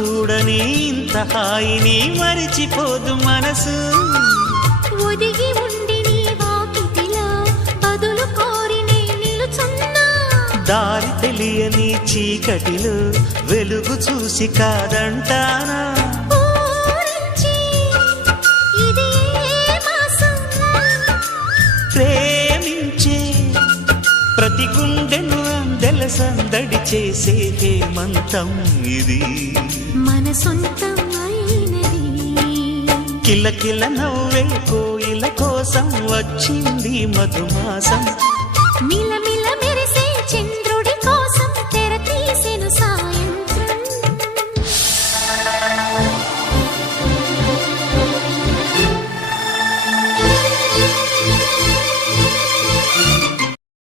చూడని ఇంత హాయిని మరిచిపోదు మనసు. ఒదిగి ఉండి నీ వాకిటిలో బదులు కోరి నే నిలుచున్నా. దారి తెలియని చీకటిలో వెలుగు చూసి కాదంటానా. ప్రేమించే ప్రతి గుండెను అందెల సందడి చేసే హేమంతం ఇది. మన సొంతం అయినది. కిలకిల నవ్వే కోయిల కోసం వచ్చింది మధుమాసం.